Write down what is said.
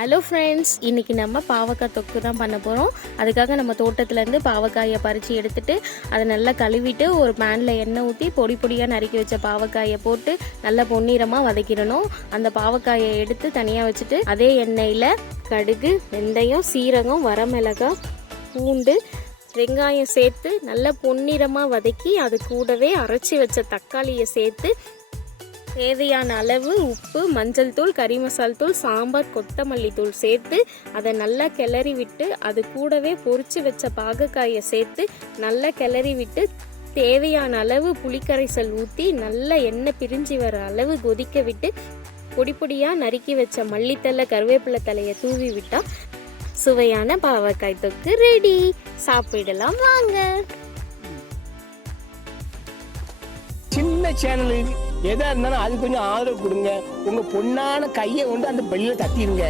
Hello friends, இன்றைக்கி நம்ம பாவக்காய் தொக்கு தான் பண்ண போகிறோம். அதுக்காக நம்ம தோட்டத்துலேருந்து பாவக்காயை பறித்து எடுத்துகிட்டு அதை நல்லா கழுவிட்டு ஒரு பேனில் எண்ணெய் ஊற்றி பொடி பொடியாக நறுக்கி வச்ச பாவக்காயை போட்டு நல்லா பொன்னிறமாக வதக்கிடணும். அந்த பாவக்காயை எடுத்து தனியாக வச்சுட்டு அதே எண்ணெயில் கடுகு, வெந்தயம், சீரகம், வரமிளகாய், பூண்டு, வெங்காயம் சேர்த்து நல்லா பொன்னிறமாக வதக்கி அது கூடவே அரைச்சி வச்ச தக்காளியை சேர்த்து தேவையான அளவு உப்பு, மஞ்சள் தூள், கறி மசால் தூள், சாம்பார், கொத்தமல்லி தூள் சேர்த்து அதை நல்லா கிளறி விட்டு அது கூடவே பொரிச்சு வச்ச பாகக்காயை சேர்த்து நல்லா கிளறி விட்டு தேவையான அளவு புளிக்கரைசல் ஊற்றி நல்லா எண்ணெய் பிரிஞ்சு வர அளவு கொதிக்க விட்டு பொடி பொடியாக நறுக்கி வச்ச மல்லித்தலை, கருவேப்பிலை தலையை தூவி விட்டா சுவையான பாவக்காய் தொக்கு ரெடி. சாப்பிடலாம் வாங்க. சின்ன சேனலு எதா இருந்தாலும் அது கொஞ்சம் ஆதரவு கொடுங்க. உங்க பொண்ணான கையை கொண்டு அந்த பெல்லில தட்டிடுங்க.